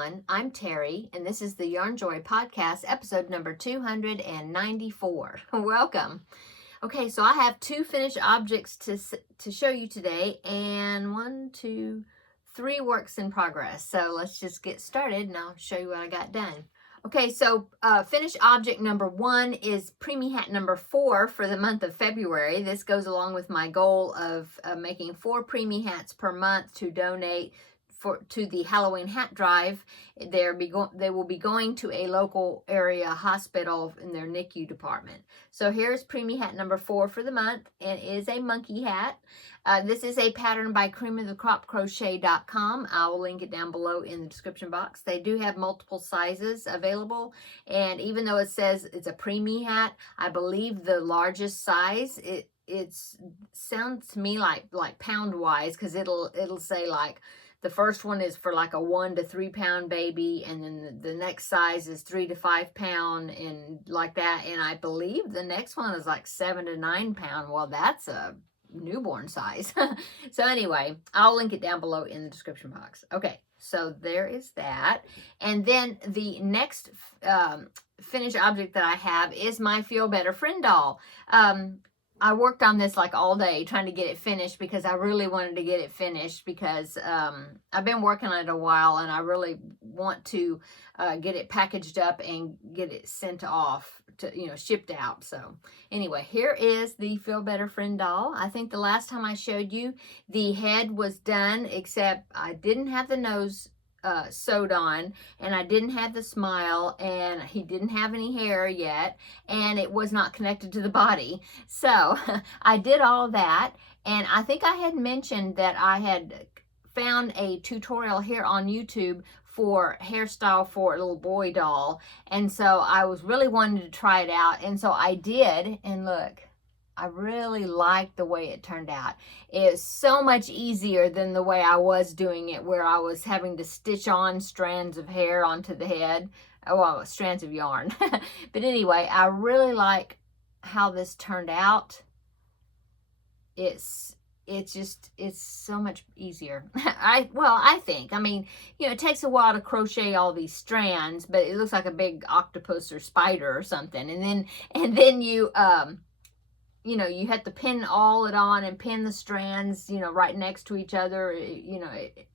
everyone, I'm Terry, and this is the Yarnjoy podcast, episode number 294. Welcome. Okay, so I have two finished objects to show you today, and 3 works in progress. So let's just get started, and I'll show you what I got done. Okay, so finished object number 1 is preemie hat number 4 for the month of February. This goes along with my goal of making 4 preemie hats per month to donate to the Halloween hat drive. They will be going to a local area hospital in their NICU department. So here's preemie hat number 4 for the month, and it is a monkey hat. This is a pattern by creamofthecropcrochet.com. I will link it down below in the description box. They do have multiple sizes available, and even though it says it's a preemie hat, I believe the largest size, it sounds to me like pound wise, because it'll say like the first one is for like a 1 to 3 pound baby, and then the next size is 3 to 5 pound, and like that. And I believe the next one is like 7 to 9 pound. Well, that's a newborn size. So anyway, I'll link it down below in the description box. Okay, so there is that. And then the next finished object that I have is my Feel Better Friend doll. I worked on this like all day trying to get it finished, because I really wanted to get it finished, because I've been working on it a while, and I really want to get it packaged up and get it sent off to, shipped out. So anyway, here is the Feel Better Friend doll. I think the last time I showed you, the head was done, except I didn't have the nose sewed on, and I didn't have the smile, and he didn't have any hair yet, and it was not connected to the body. So I did all of that, and I think I had mentioned that I had found a tutorial here on YouTube for hairstyle for a little boy doll, and so I was really wanting to try it out, and so I did, and look, I really liked the way it turned out. It's so much easier than the way I was doing it, where I was having to stitch on strands of hair onto the head. Oh, well, strands of yarn. But anyway, I really like how this turned out. It's so much easier. I think. I mean, it takes a while to crochet all these strands, but it looks like a big octopus or spider or something. And then you you have to pin all it on and pin the strands, right next to each other,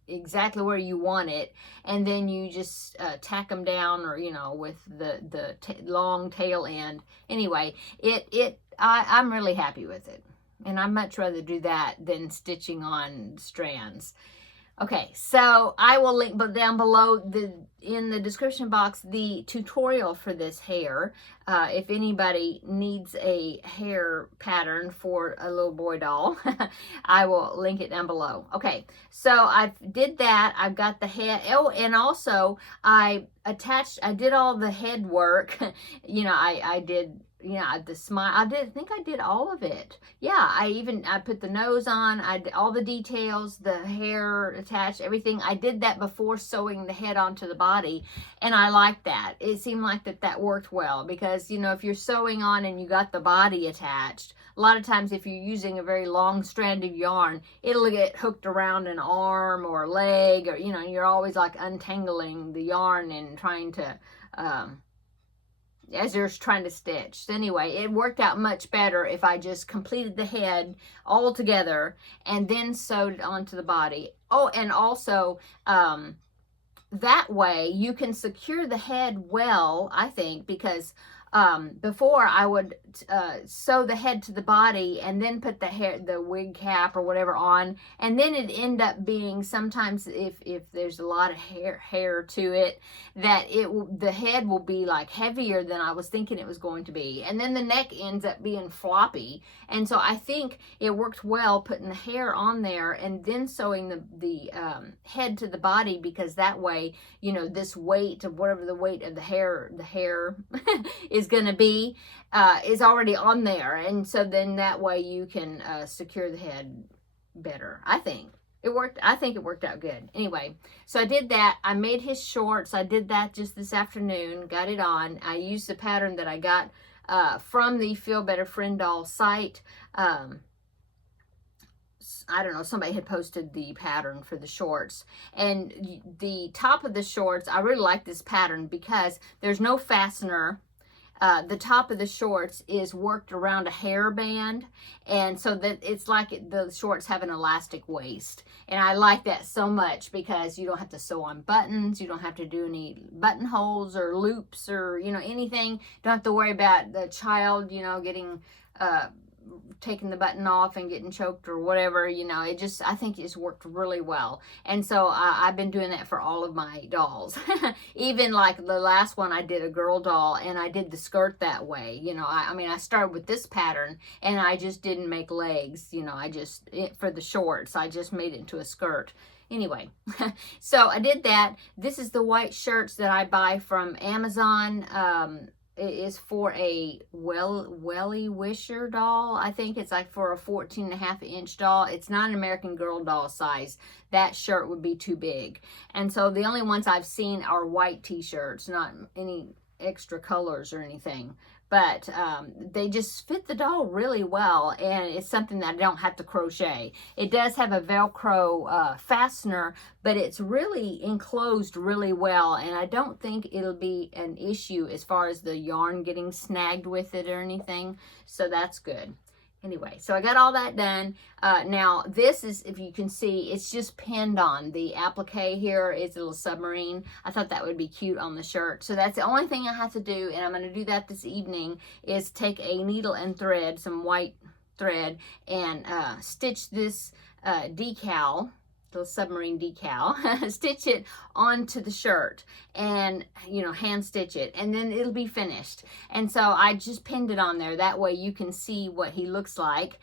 exactly where you want it. And then you just tack them down, or, with the long tail end. Anyway, I'm really happy with it. And I'd much rather do that than stitching on strands. Okay, so I will link down below in the description box the tutorial for this hair. If anybody needs a hair pattern for a little boy doll, I will link it down below. Okay, so I did that. I've got the head. Oh, and also I did all the head work. I did. The smile, I think I did all of it. Yeah, I put the nose on, I did all the details, the hair attached, everything. I did that before sewing the head onto the body, and I liked that. It seemed like that worked well, because, if you're sewing on and you got the body attached, a lot of times if you're using a very long strand of yarn, it'll get hooked around an arm or a leg, or, you're always like untangling the yarn and trying to, as you're trying to stitch. So anyway, it worked out much better if I just completed the head all together and then sewed it onto the body. Oh, and also, that way you can secure the head well, I think, because before I would sew the head to the body and then put the wig cap or whatever on, and then it'd end up being, sometimes if there's a lot of hair to it, that the head will be like heavier than I was thinking it was going to be, and then the neck ends up being floppy. And so I think it worked well putting the hair on there and then sewing the head to the body, because that way, this weight of whatever the weight of the hair is going to be, is already on there. And so then that way you can secure the head better. I think it worked out good. Anyway, so I did that. I made his shorts. I did that just this afternoon, got it on. I used the pattern that I got from the Feel Better Friend doll site. I don't know, somebody had posted the pattern for the shorts, and the top of the shorts, I really like this pattern because there's no fastener. The top of the shorts is worked around a hairband, and so that it's like the shorts have an elastic waist, and I like that so much because you don't have to sew on buttons, you don't have to do any buttonholes or loops or, you know, anything. Don't have to worry about the child, you know, getting taking the button off and getting choked or whatever, you know. It just, I think it's worked really well. And so I've been doing that for all of my dolls. Even like the last one, I did a girl doll and I did the skirt that way. You know, I mean, I started with this pattern and I just didn't make legs, you know, for the shorts, I just made it into a skirt. Anyway, so I did that. This is the white shirts that I buy from Amazon. It is for a Welly Wisher doll. I think it's like for a 14.5-inch doll. It's not an American Girl doll size. That shirt would be too big. And so the only ones I've seen are white t-shirts, not any extra colors or anything. But they just fit the doll really well, and it's something that I don't have to crochet. It does have a Velcro fastener, but it's really enclosed really well, and I don't think it'll be an issue as far as the yarn getting snagged with it or anything, so that's good. Anyway, so I got all that done. Now, this is, if you can see, it's just pinned on. The applique here is a little submarine. I thought that would be cute on the shirt. So that's the only thing I have to do, and I'm going to do that this evening, is take a needle and thread, some white thread, and stitch this decal, little submarine decal, stitch it onto the shirt and, you know, hand stitch it, and then it'll be finished. And so I just pinned it on there. That way you can see what he looks like,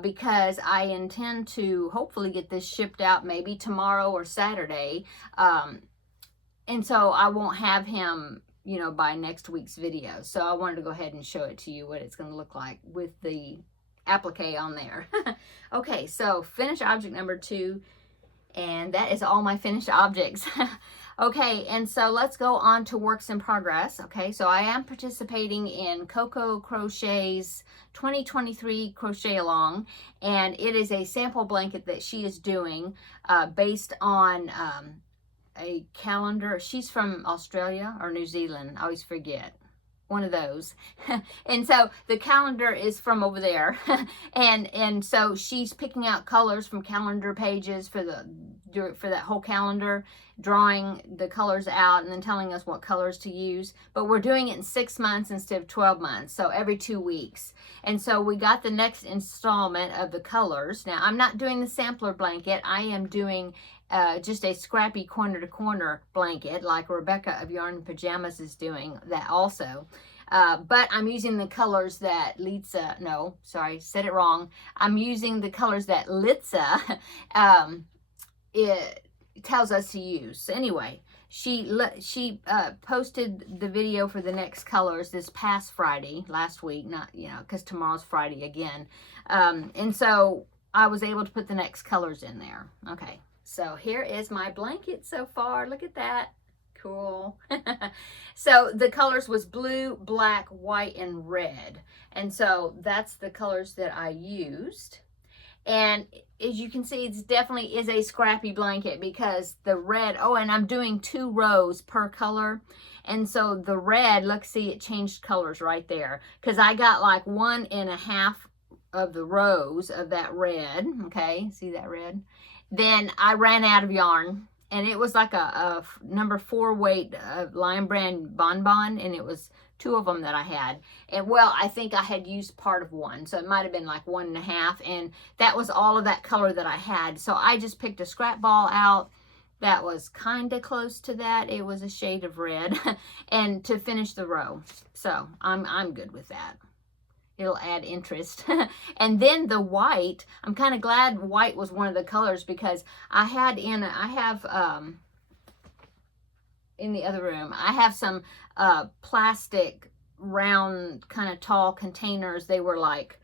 because I intend to hopefully get this shipped out maybe tomorrow or Saturday. And so I won't have him, you know, by next week's video. So I wanted to go ahead and show it to you what it's going to look like with the applique on there. Okay, so finished object number 2. And that is all my finished objects. Okay, and so let's go on to works in progress. Okay, so I am participating in Coco Crochet's 2023 Crochet Along, and it is a sample blanket that she is doing based on a calendar. She's from Australia or New Zealand, I always forget. One of those. And so the calendar is from over there. and so she's picking out colors from calendar pages for that whole calendar, drawing the colors out and then telling us what colors to use. But we're doing it in 6 months instead of 12 months, so every 2 weeks. And so we got the next installment of the colors. Now, I'm not doing the sampler blanket. I am doing just a Scrappy corner to corner blanket, like Rebecca of Yarn and Pajamas is doing that also. But I'm using the colors that said it wrong. I'm using the colors that Litza it tells us to use. So anyway, she posted the video for the next colors this past Friday, last week, not, you know, because tomorrow's Friday again. And so I was able to put the next colors in there. Okay. So here is my blanket so far. Look at that. Cool. So the colors was blue, black, white, and red. And so that's the colors that I used. And as you can see, it definitely is a Scrappy blanket because the red, oh, and I'm doing 2 rows per color. And so the red, look, see, it changed colors right there. Because I got like 1.5 of the rows of that red. Okay, see that red? Then I ran out of yarn, and it was like a number 4 weight Lion Brand bonbon, and it was 2 of them that I had. And well, I think I had used part of one, so it might have been like 1.5, and that was all of that color that I had. So I just picked a scrap ball out that was kind of close to that. It was a shade of red, and to finish the row. So I'm good with that. It'll add interest. And then the white, I'm kind of glad white was one of the colors because I have in the other room, I have some plastic round kind of tall containers. They were like,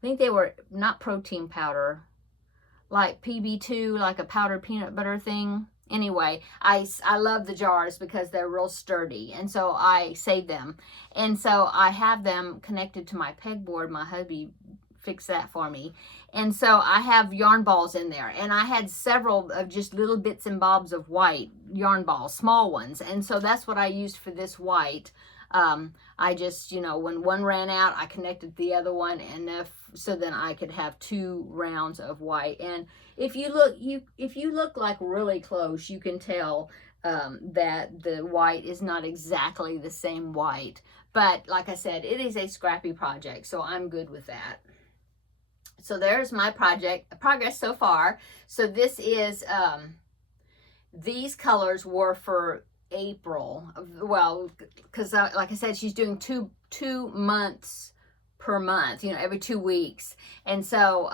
I think they were not protein powder, like PB2, like a powdered peanut butter thing. Anyway, I love the jars because they're real sturdy, and so I save them. And so I have them connected to my pegboard. My hubby fix that for me. And so I have yarn balls in there, and I had several of just little bits and bobs of white yarn balls, small ones. And so that's what I used for this white. I just, you know, when one ran out, I connected the other one, and so then I could have 2 rounds of white. And if you look like really close, you can tell that the white is not exactly the same white. But like I said, it is a scrappy project, so I'm good with that. So there's my progress so far. So this is, these colors were for April. Well, because like I said, she's doing two months per month, you know, every 2 weeks. And so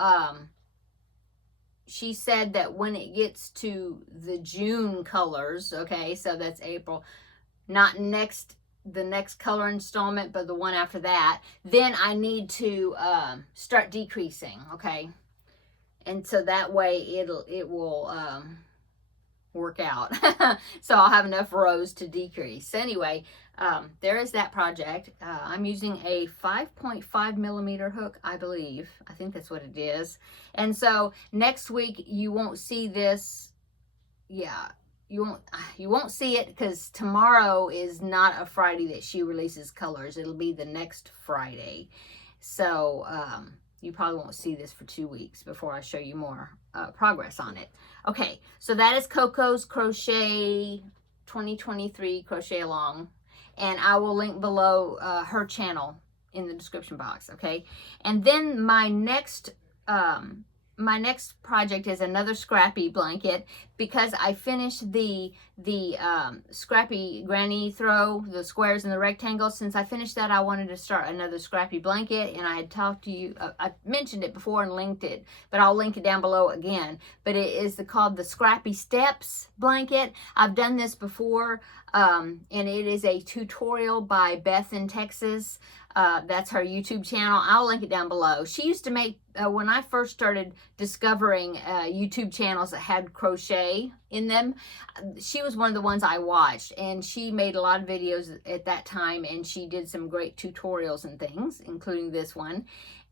she said that when it gets to the June colors, okay, so that's April, not the next color installment, but the one after that, then I need to start decreasing, okay? And so that way it will work out. So I'll have enough rows to decrease. So anyway, there is that project. I'm using a 5.5 millimeter hook, I believe. I think that's what it is. And so next week you won't see this. Yeah, you won't see it because tomorrow is not a Friday that she releases colors. It'll be the next Friday. So you probably won't see this for 2 weeks before I show you more progress on it. Okay, so that is Coco's Crochet 2023 Crochet Along. And I will link below her channel in the description box, okay? And then my next project is another Scrappy blanket, because I finished the Scrappy granny throw, the squares and the rectangles. Since I finished that, I wanted to start another Scrappy blanket, and I had talked to you, I mentioned it before and linked it, but I'll link it down below again. But it is called the Scrappy Steps blanket. I've done this before, and it is a tutorial by Beth in Texas. That's her YouTube channel. I'll link it down below. She used to make, when I first started discovering YouTube channels that had crochet in them, she was one of the ones I watched, and she made a lot of videos at that time, and she did some great tutorials and things, including this one.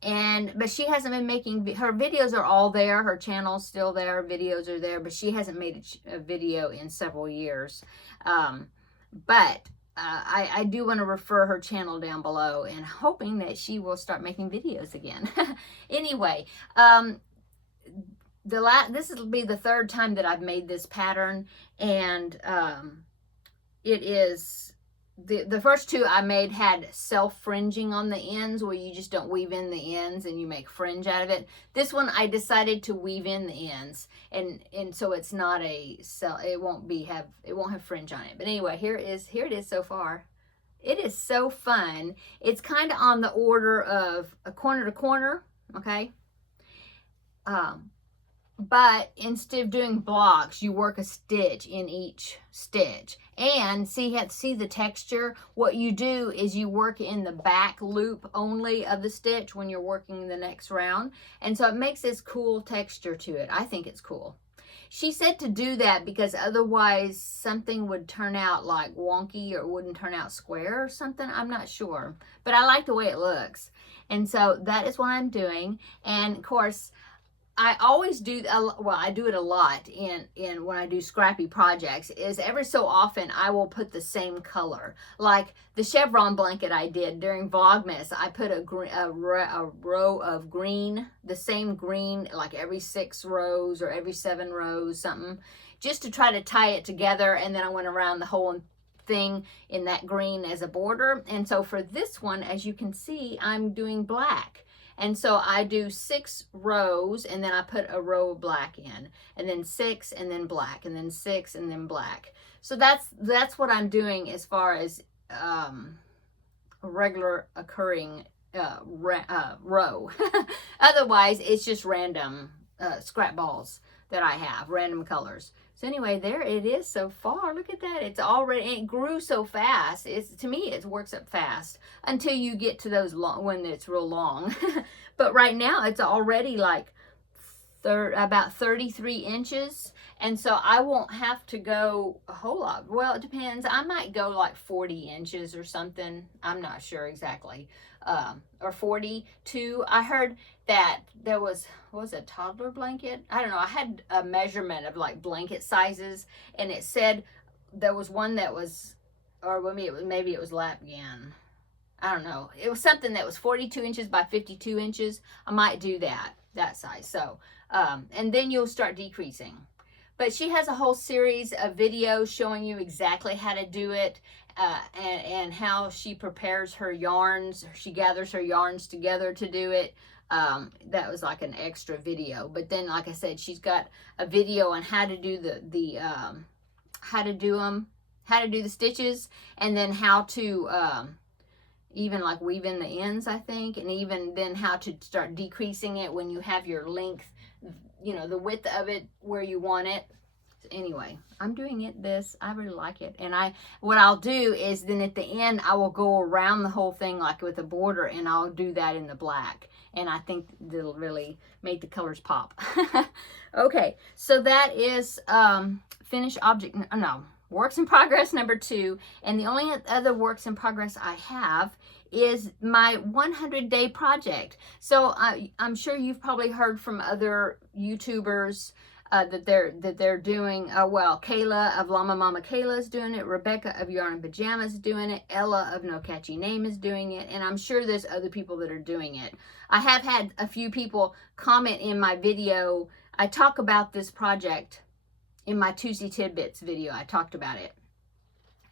But she hasn't been making, her videos are all there, her channel's still there, videos are there, but she hasn't made a video in several years. I do want to refer her channel down below, and hoping that she will start making videos again. Anyway, this will be the 3rd time that I've made this pattern, and it is the first 2 I made had self-fringing on the ends, where you just don't weave in the ends and you make fringe out of it. This one I decided to weave in the ends, and so it's not it won't have fringe on it. But anyway, here it is so far. It is so fun. It's kind of on the order of a corner to corner, okay? But instead of doing blocks, you work a stitch in each stitch. And see the texture? What you do is you work in the back loop only of the stitch when you're working the next round. And so it makes this cool texture to it. I think it's cool. She said to do that because otherwise something would turn out like wonky, or wouldn't turn out square or something. I'm not sure. But I like the way it looks. And so that is what I'm doing. And of course, I always do, well, I do it a lot in when I do scrappy projects, is every so often I will put the same color. Like the chevron blanket I did during Vlogmas, I put a row of green, the same green, like every 6 rows or every 7 rows, something, just to try to tie it together. And then I went around the whole thing in that green as a border. And so for this one, as you can see, I'm doing black. And so I do 6 rows, and then I put a row of black in, and then 6, and then black, and then 6, and then black. So that's what I'm doing as far as a regular occurring row. Otherwise, it's just random scrap balls that I have, random colors. So anyway, there it is so far. Look at that. It's already, it grew so fast. To me, it works up fast until you get to those long, when it's real long. But right now, it's already like about 33 inches. And so I won't have to go a whole lot. Well, it depends. I might go like 40 inches or something. I'm not sure exactly. Or 42. I heard that there was a toddler blanket? I don't know. I had a measurement of like blanket sizes, and it said there was one that was, or maybe it was Lapgan. I don't know. It was something that was 42 inches by 52 inches. I might do that size. So, and then you'll start decreasing. But she has a whole series of videos showing you exactly how to do it, and how she prepares her yarns. She gathers her yarns together to do it. That was like an extra video. But then, like I said, she's got a video on how to do how to do the stitches, and then how to even like weave in the ends, I think, and even then how to start decreasing it when you have your length, you know, the width of it where you want it. Anyway, I'm doing this. I really like it. And what I'll do is then at the end, I will go around the whole thing like with a border, and I'll do that in the black. And I think it'll really make the colors pop. Okay, so that is finished object, no, works in progress number 2. And the only other works in progress I have is my 100-day project. So I'm sure you've probably heard from other YouTubers that they're doing, well, Kayla of Llama Mama Kayla is doing it, Rebecca of Yarn and Pajamas is doing it, Ella of No Catchy Name is doing it, and I'm sure there's other people that are doing it. I have had a few people comment in my video. I talk about this project in my Tuesday Tidbits video. I talked about it.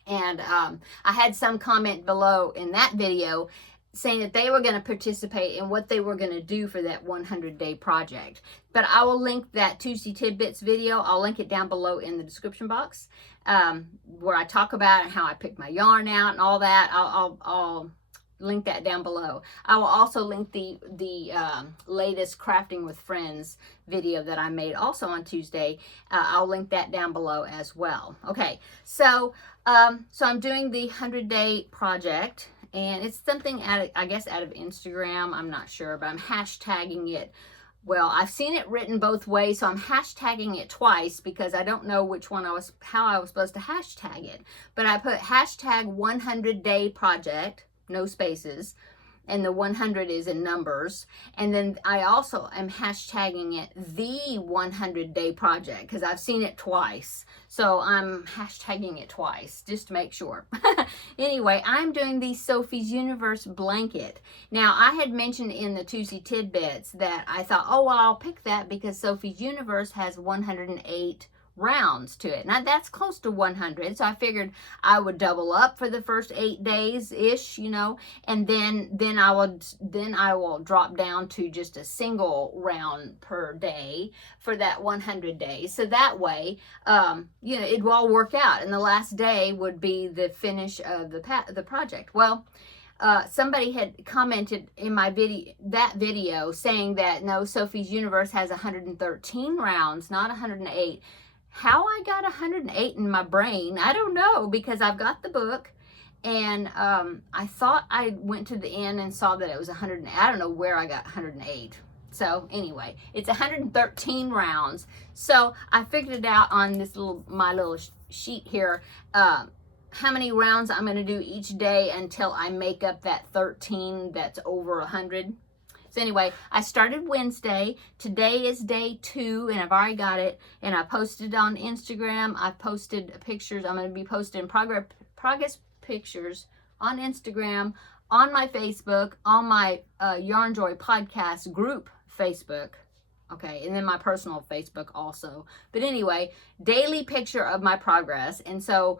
And I had some comment below in that video saying that they were going to participate in what they were going to do for that 100-day project. But I will link that Tuesday Tidbits video. I'll link it down below in the description box, where I talk about it, how I pick my yarn out and all that. I'll link that down below. I will also link the latest Crafting with Friends video that I made also on Tuesday. I'll link that down below as well. Okay, so I'm doing the 100-day project, and it's something I guess out of Instagram. I'm not sure, but I'm hashtagging it. Well, I've seen it written both ways, so I'm hashtagging it twice because I don't know how I was supposed to hashtag it. But I put hashtag 100-day project, no spaces, and the 100 is in numbers. And then I also am hashtagging it the 100-day project because I've seen it twice. So I'm hashtagging it twice just to make sure. Anyway, I'm doing the Sophie's Universe blanket. Now, I had mentioned in the Tuesday Tidbits that I thought, oh, well, I'll pick that because Sophie's Universe has 108 rounds to it. Now that's close to 100, so I figured I would double up for the first 8 days ish, you know, and then I will drop down to just a single round per day for that 100 days. So that way, you know, it will all work out, and the last day would be the finish of the project. Well, somebody had commented in my video saying that no, Sophie's Universe has 113 rounds, not 108. How I got 108 in my brain, I don't know, because I've got the book, and I thought I went to the end and saw that it was 108. I don't know where I got 108. So anyway, it's 113 rounds. So I figured it out on this my little sheet here, how many rounds I'm going to do each day until I make up that 13 that's over 100. So anyway, I started Wednesday. Today is day 2, and I've already got it. And I posted on Instagram. I've posted pictures. I'm going to be posting progress pictures on Instagram, on my Facebook, on my Yarnjoy podcast group Facebook. Okay, and then my personal Facebook also. But anyway, daily picture of my progress. And so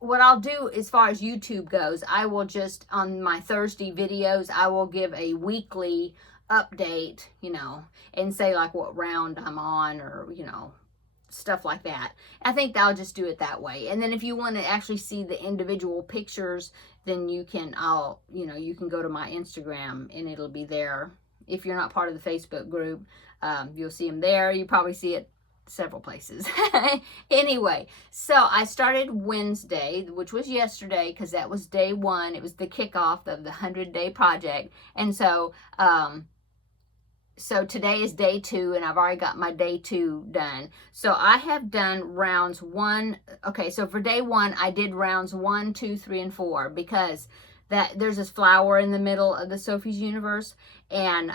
what I'll do as far as YouTube goes, I will just, on my Thursday videos, I will give a weekly update, you know, and say like what round I'm on, or, you know, stuff like that. I think I'll just do it that way. And then if you want to actually see the individual pictures, then you can go to my Instagram and it'll be there. If you're not part of the Facebook group, you'll see them there. You probably see it several places. Anyway, so I started Wednesday, which was yesterday, because that was day 1. It was the kickoff of the 100-day project. And so so today is day 2, and I've already got my day 2 done. So I have done rounds 1. Okay, so for day 1, I did rounds 1, 2, 3, and 4 because there's this flower in the middle of the Sophie's Universe. And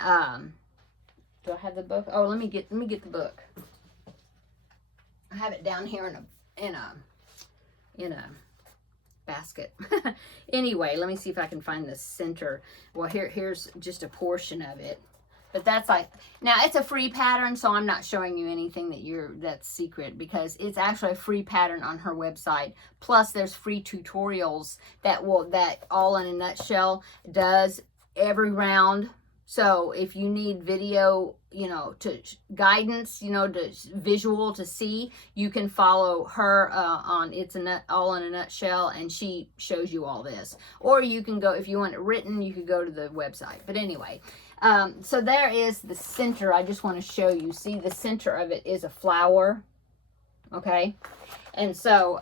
do I have the book? Oh, let me get the book. I have it down here in a basket. Anyway, let me see if I can find the center. Well, here's just a portion of it. But that's like, now it's a free pattern, so I'm not showing you anything that's secret, because it's actually a free pattern on her website. Plus there's free tutorials that All in a Nutshell does every round. So if you need video, to guidance, to visual to see, you can follow her on All in a Nutshell, and she shows you all this. Or you can go, if you want it written, you could go to the website. But anyway, so there is the center. I just want to show you. See, the center of it is a flower. Okay, and so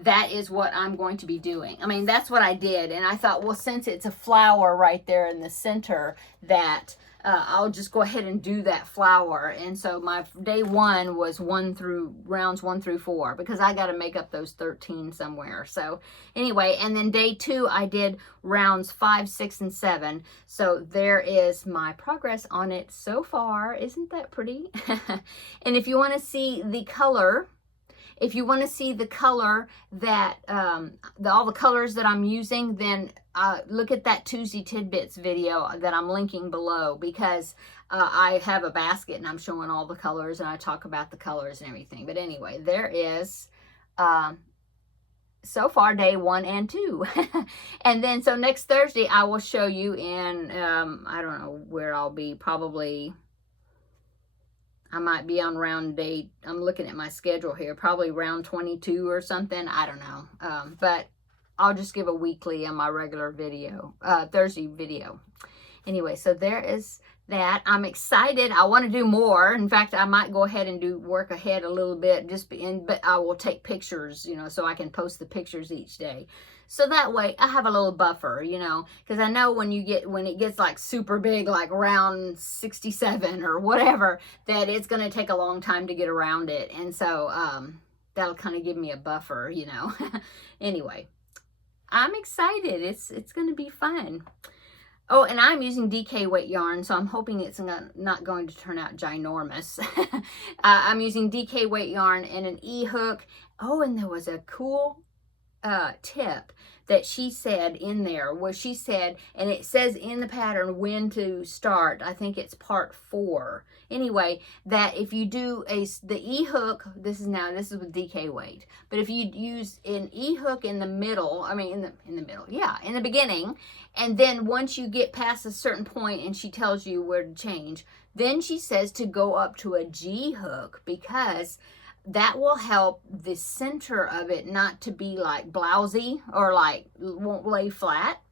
that is what I'm going to be doing. I mean, that's what I did. And I thought, well, since it's a flower right there in the center, that I'll just go ahead and do that flower. And so my day 1 was rounds 1 through 4, because I got to make up those 13 somewhere. So anyway, and then day 2, I did rounds 5, 6, and 7. So there is my progress on it so far. Isn't that pretty? And if you want to see the color, that all the colors that I'm using, then look at that Tuesday Tidbits video that I'm linking below, because I have a basket and I'm showing all the colors and I talk about the colors and everything. But anyway, there is so far day 1 and 2. And then so next Thursday I will show you in I don't know where I'll be. Probably I might be on round day, I'm looking at my schedule here, probably round 22 or something. I don't know. But I'll just give a weekly on my regular video, Thursday video. Anyway, so there is that. I'm excited. I want to do more. In fact, I might go ahead and work ahead a little bit, but I will take pictures, so I can post the pictures each day. So that way I have a little buffer, because I know when it gets like super big, like round 67 or whatever, that it's going to take a long time to get around it. And so that'll kind of give me a buffer, Anyway, I'm excited. It's going to be fun. Oh, and I'm using DK weight yarn, so I'm hoping it's not going to turn out ginormous. I'm using DK weight yarn and an E-hook. Oh, and there was a cool tip that she said in there, where she said, and it says in the pattern when to start. I think it's part 4. Anyway, that if you do the E-hook, this is with DK weight, but if you use an E-hook in the middle, in the beginning, and then once you get past a certain point and she tells you where to change, then she says to go up to a G-hook, because that will help the center of it not to be like blousy or like won't lay flat.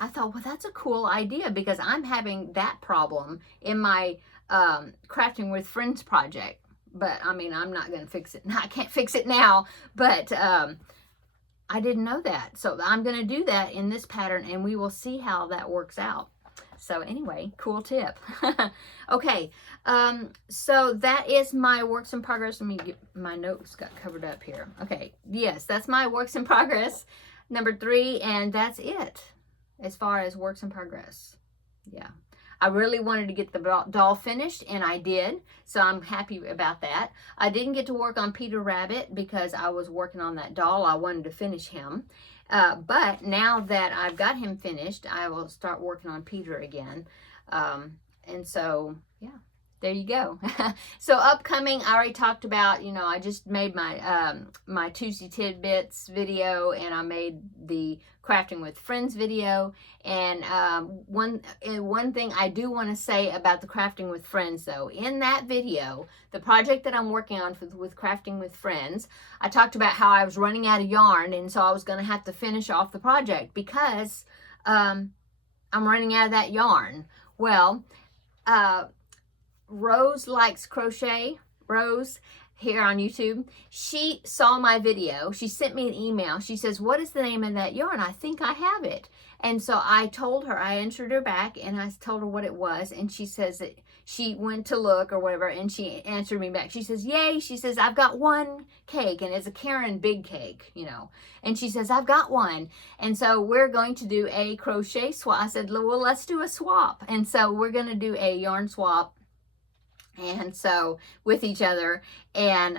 I thought, well, that's a cool idea, because I'm having that problem in my Crafting with Friends project. But I'm not going to fix it. I can't fix it now, but I didn't know that. So I'm going to do that in this pattern, and we will see how that works out. So anyway, cool tip. Okay, so that is my works in progress. Let me get my notes got covered up here. Okay, yes, that's my works in progress, number 3, and that's it as far as works in progress. Yeah, I really wanted to get the doll finished, and I did, so I'm happy about that. I didn't get to work on Peter Rabbit because I was working on that doll. I wanted to finish him. But now that I've got him finished, I will start working on Peter again. And so, yeah, there you go. So upcoming, I already talked about, I just made my my Tuesday Tidbits video, and I made the Crafting with Friends video. And one thing I do want to say about the Crafting with Friends, though, in that video, the project that I'm working on with Crafting with Friends, I talked about how I was running out of yarn, and so I was going to have to finish off the project because I'm running out of that yarn. Well, Rose Likes Crochet, Rose, here on YouTube, she saw my video. She sent me an email. She says, what is the name of that yarn? I think I have it. And so I told her, I answered her back, and I told her what it was, and she says that she went to look or whatever, and she answered me back. She says, yay. She says, I've got one cake, and it's a Karen big cake, you know. And she says, I've got one. And so we're going to do a crochet swap. I said, well, let's do a swap. And so we're going to do a yarn swap. And so with each other, and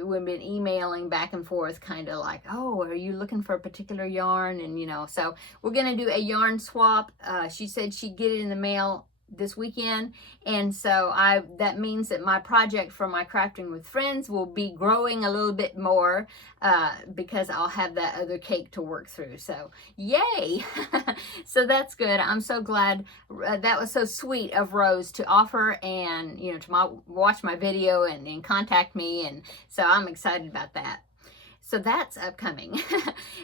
we've been emailing back and forth, kind of like, oh, are you looking for a particular yarn? And, you know, so we're going to do a yarn swap. She said she'd get it in the mail this weekend, and so that means that my project for my Crafting with Friends will be growing a little bit more, because I'll have that other cake to work through. So yay. So that's good. I'm so glad. That was so sweet of Rose to offer, and, you know, to watch my video and contact me, and so I'm excited about that. So that's upcoming.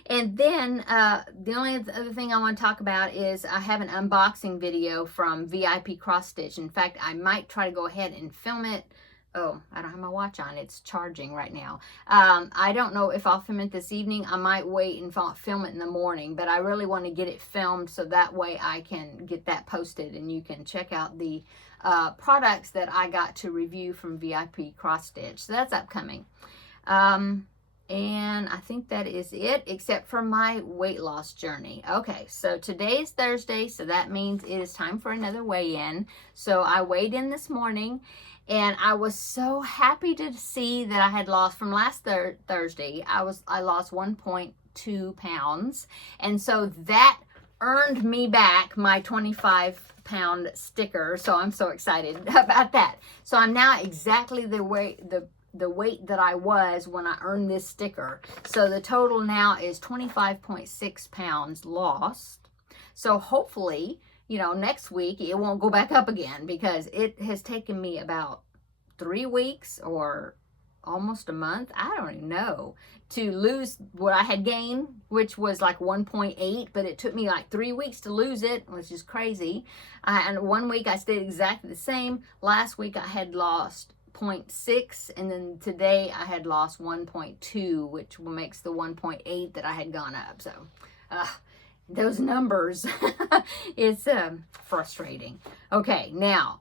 And then the only other thing I want to talk about is I have an unboxing video from VIP Cross Stitch. In fact, I might try to go ahead and film it. Oh, I don't have my watch on. It's charging right now. I don't know if I'll film it this evening. I might wait and film it in the morning, but I really want to get it filmed so that way I can get that posted, and you can check out the products that I got to review from VIP Cross Stitch. So that's upcoming. And I think that is it, except for my weight loss journey. Okay, so today is Thursday, so that means it is time for another weigh-in. So I weighed in this morning, and I was so happy to see that I had lost from last Thursday. I lost 1.2 pounds, and so that earned me back my 25-pound sticker. So I'm so excited about that. So I'm now exactly the weight that I was when I earned this sticker. So the total now is 25.6 pounds lost. So hopefully, you know, next week it won't go back up again, because it has taken me about 3 weeks or almost a month, I don't even know, to lose what I had gained, which was like 1.8, but it took me like 3 weeks to lose it, which is crazy. And 1 week I stayed exactly the same. Last week I had lost 0.6, and then today I had lost 1.2, which makes the 1.8 that I had gone up. So those numbers, it's frustrating. Okay, now,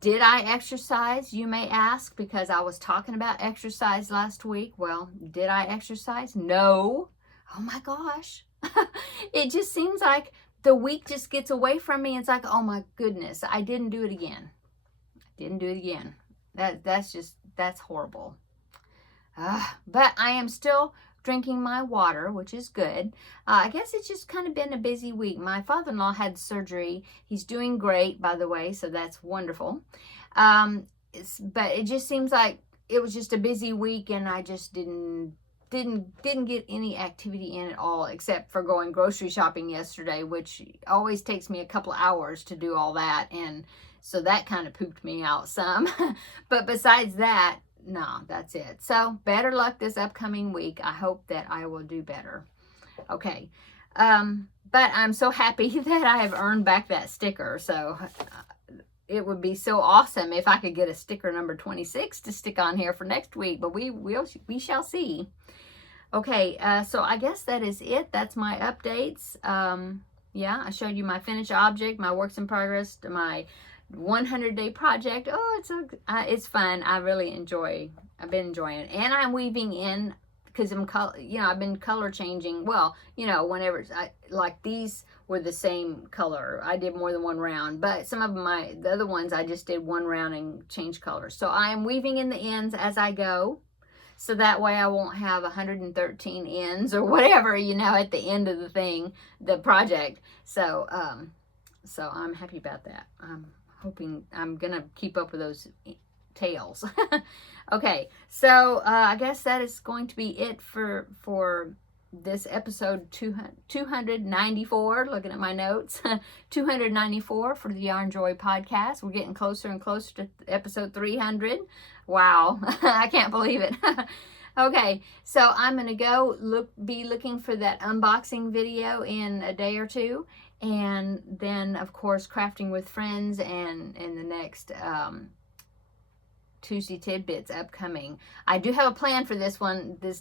did I exercise, you may ask, because I was talking about exercise last week. Well, did I exercise? No. Oh my gosh. It just seems like the week just gets away from me. It's like, oh my goodness, I didn't do it again. That's horrible. But I am still drinking my water, which is good. I guess it's just kind of been a busy week. My father-in-law had surgery. He's doing great, by the way, so that's wonderful. But it just seems like it was just a busy week, and I just didn't get any activity in at all, except for going grocery shopping yesterday, which always takes me a couple of hours to do all that, and so that kind of pooped me out some. But besides that, no, that's it. So better luck this upcoming week. I hope that I will do better. Okay. But I'm so happy that I have earned back that sticker. So it would be so awesome if I could get a sticker number 26 to stick on here for next week. But we shall see. Okay. So I guess that is it. That's my updates. Yeah, I showed you my finished object, my works in progress, my 100-day project. Oh, it's fun. I've been enjoying it, and I'm weaving in, because I've been color changing. Well, whenever like these were the same color, I did more than one round, but some of the other ones I just did one round and changed colors. So I am weaving in the ends as I go, so that way I won't have 113 ends or whatever, at the end of the project. So I'm happy about that. Hoping I'm gonna keep up with those tails. Okay, so I guess that is going to be it for this episode 294. Looking at my notes, 294 for the Yarnjoy podcast. We're getting closer and closer to episode 300. Wow, I can't believe it. Okay, so I'm gonna be looking for that unboxing video in a day or two. And then, of course, Crafting with Friends and the next Tuesday Tidbits upcoming. I do have a plan for this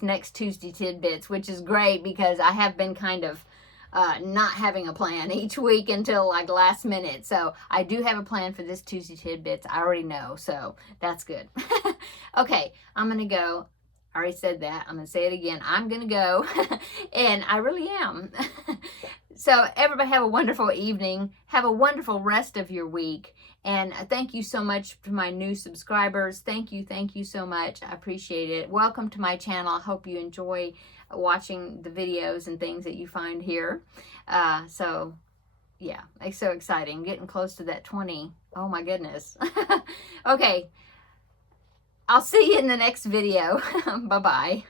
next Tuesday Tidbits, which is great, because I have been kind of not having a plan each week until like last minute. So I do have a plan for this Tuesday Tidbits. I already know, so that's good. Okay, I'm going to go. I already said that. I'm going to say it again. I'm going to go, and I really am. So everybody have a wonderful evening. Have a wonderful rest of your week. And thank you so much to my new subscribers. Thank you so much. I appreciate it. Welcome to my channel. I hope you enjoy watching the videos and things that you find here. So yeah, it's so exciting. Getting close to that 20. Oh my goodness. Okay. I'll see you in the next video. Bye-bye.